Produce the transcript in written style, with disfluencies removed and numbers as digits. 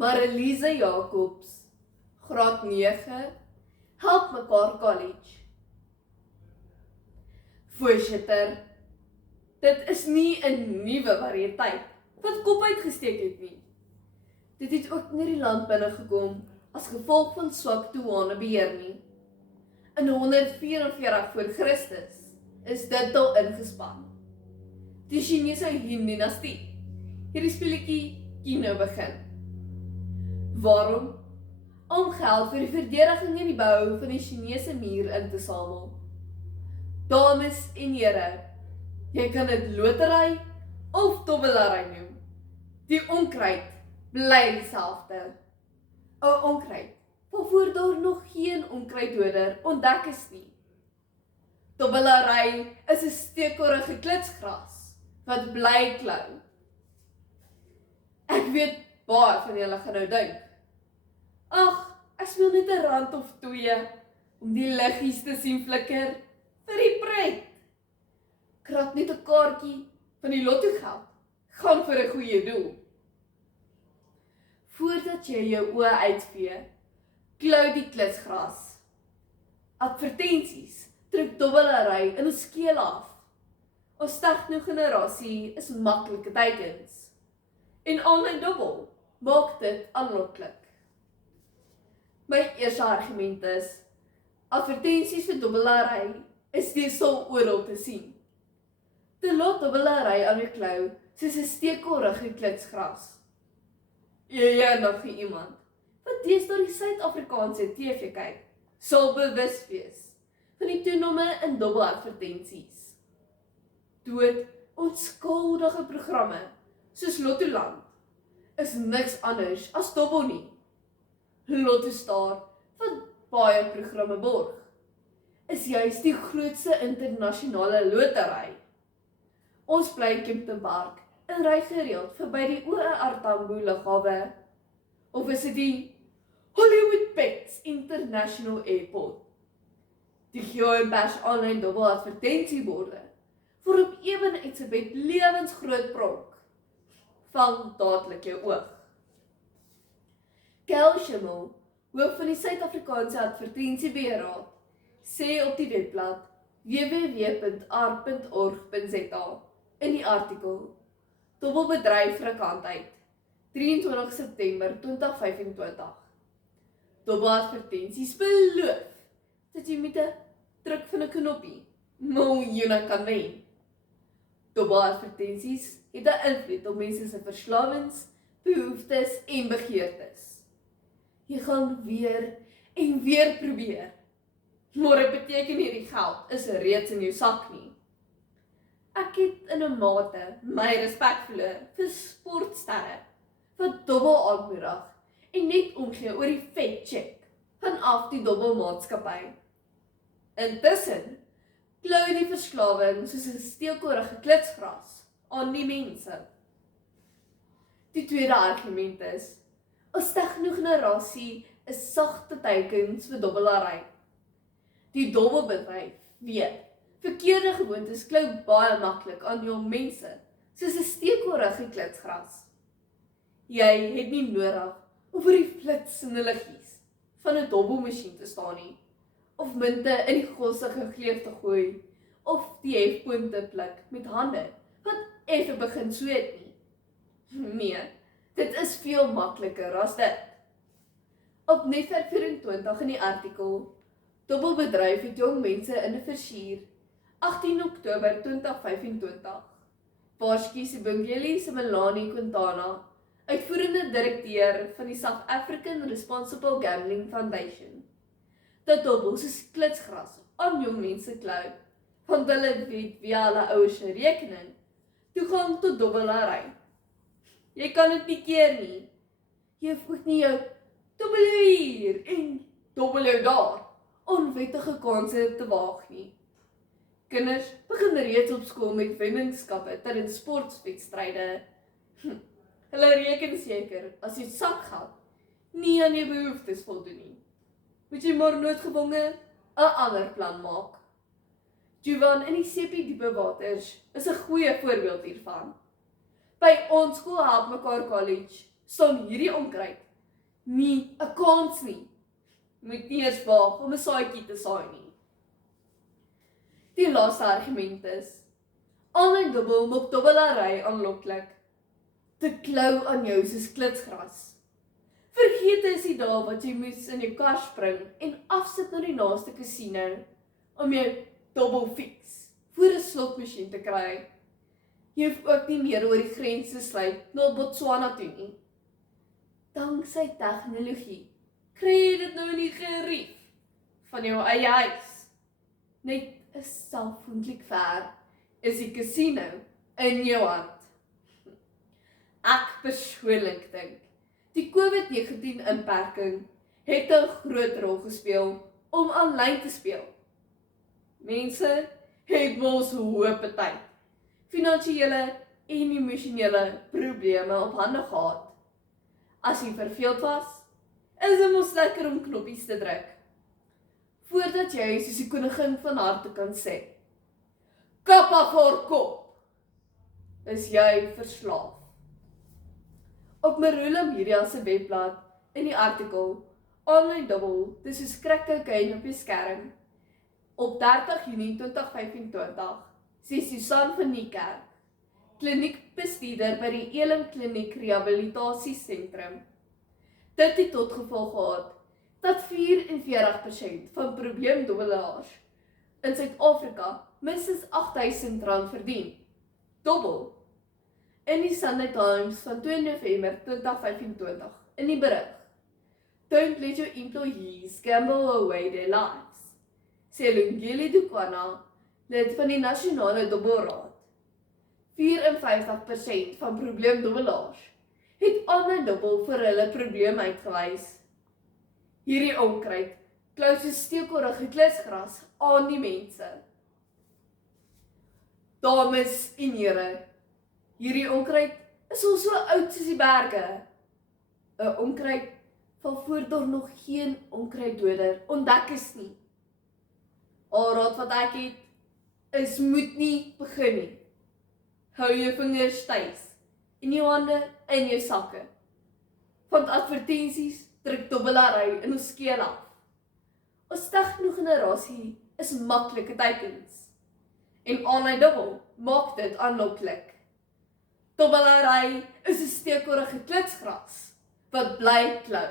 Marelise Jacobs, graad 9, Help Mekaar College. Voorsitter, dit is nie 'n nuwe variëteit wat kop uitgesteek het nie. Dit het ook nie die land binnegekom as gevolg van swak douanebeheer nie. In 144 voor Christus is dit al ingespan. Die Chinese Han-dinastie het die speletjie Kino begin. Waarom? Om geld vir die verdediging en die bou van die Chinese muur in te samel. Dames en here, jy kan dit lotery of dobbelary noem. Die onkruid bly dieselfde. 'n Onkruid waarvoor daar nog geen onkruiddoder ontdek is nie. Dobbelary is 'n steekkorrige klitsgras wat bly klou. Ek weet baie van julle gaan nou dink, ag, ek speel net 'n rand of 2 om die liggies te sien flikker vir die pret. Krap net 'n kaartjie van die lotto geld, gaan vir 'n goeie doel. Voordat jy jou oë uitvee, klou die klitsgras. Advertensies druk dobbelary in 'n skeel af. Ons tegno-generasie is maklike teikens. En aanlyn dobbel maak dit aanloklik. My eerste argument is, advertensies vir dobbelary is deesdae oral te sien. Te laat dobbelary aan jou klou soos 'n steekkorrige klitsgras. Ja, nog iemand wat deesdae die Suid-Afrikaanse TV kyk, sal bewus wees van die toename in dobbeladvertensies. Dood onskuldige programme soos Lottoland is niks anders as dobbel nie. Lotto Star, wat baie programme borg, is juist die grootste internasionale lotery. Ons bly in Kempton Park en ry gereeld verby die OR Tambo lughawe. Of is dit die Hollywood Pets International Airport? Die Geoenpers aanlyn dobbeladvertentieborde voorop ewen uit sy bed lewensgroot pronk. Vang dadelik jou oog. Kel Schimmel, hoof van die Suid-Afrikaanse Advertentiebeheerraad, sê op die webblad www.art.org.za in die artikel Dobbelbedryf rukhandheid, 23 September 2025. Dobbeladvertensies beloof dat jy met 'n druk van 'n knoppie miljoene kan wen. Dobbeladvertensies het 'n invloed op mense se verslawings, behoeftes en begeertes. Jy gaan weer en weer probeer, maar dit beteken nie die geld is reeds in jou sak nie. Ek het in 'n mate my respek verloor vir sportsterre wat dobbel aanmoedig en net omgee oor die vet check vanaf die dobbelmaatskappy. Intussen klou die verslawing soos 'n steekkorrige klitsgras aan die mense. Die tweede argument is, ons tegno-generasie is sagte teikens vir dobbelary. Die dobbelbedryf weet, verkeerde gewoontes klou baie maklik aan jong mense, soos 'n steekkorrige klitsgras. Jy het nie nodig om vir die flitsende liggies van 'n dobbelmasjien te staan nie, of munte in die gossige gleuf te gooi, of die hefboom te pluk met hande wat effe begin sweet nie. Nee, dit is veel makliker as dit. Op Netwerk 24 in die artikel Dobbelbedryf het jong mense in 'n versier 18 Oktober 2025. Waarsku Sibongile Simelane Quintana, uitvoerende direkteur van die South African Responsible Gambling Foundation, dat dobbel soos klitsgras aan jong mense klou, want hulle weet via hulle ouers se rekening toegang tot dobbelary. Jy kan dit nie keer nie. Jy hoef ook nie jou dobbel hier en dobbel jou daar onwettige kanse te waag nie. Kinders begin reeds op skool met wenningskappe tydens sportwedstryde. Hulle reken seker as jy sakgeld nie aan jou behoeftes voldoen nie, moet jy maar noodgedwonge 'n ander plan maak. Juwan in die Sepie diepe waters is 'n goeie voorbeeld hiervan. By ons skool Help Mekaar College staan hierdie onkruid Nie 'n kans nie. Moet nie eers waag om 'n saadjie te saai nie. Die laaste argument is, aanlyn dobbel maak dobbelary aanloklik. Te klou aan jou soos klitsgras. Vergeet is die dae wat jy moes in jou kar spring en afsit na die naaste casino om jou dobbelfiets voor 'n slotmasjien te kry. Jy hoef ook nie meer oor die grens te sluip na Botswana toe nie. Danksy tegnologie kry jy dit nou in die gerief van jou eie huis. Net 'n selfoonlik ver is die casino in jou hand. Ek persoonlik dink, die COVID-19 inperking het 'n groot rol gespeel om aanlyn te speel. Mense het mos hoë tyd, finansiële en emosionele probleme op hande gehad. As jy verveeld was, is dit mos lekker om knoppies te druk. Voordat jy soos die koningin van harte kan sê, kap af haar kop, is jy verslaaf. Op Marula Media se webblad in die artikel Aanlyn dobbel, dis soos crack cocaine op die skerm. Op 30 Junie 2025 sê Susan van Niekerk, kliniekbestuurder by die Elim Kliniek Rehabilitasiesentrum. Dit het tot gevolg gehad dat 44% van probleemdobbelaars in Suid-Afrika minstens R8,000 verdien. Dobbel. In die Sunday Times van 2 November 2025 in die berig, "Don't let your employees gamble away their lives," sê Lungile Dukwana, lid van die Nasionale Dobbelraad. 54% van probleemdobbelaars het aanlyn dobbel vir hulle probleem uitgewys. Hierdie onkruid klou so steekorrige klitsgras aan die mense. Dames en here, hierdie onkruid is al so oud soos die berge. 'n Onkruid waarvoor daar nog geen onkruiddoder ontdek is nie. Al raad wat ek het, is moet nie begin nie. Hou jou vingers styf en jou hande in jou sakke. Want advertensies druk dobbelary in ons skeel af. Ons tegno generasie is maklike teikens. En aanlyn dobbel maak dit aanloklik. Dobbelary is 'n steekorrige klitsgras wat bly klou.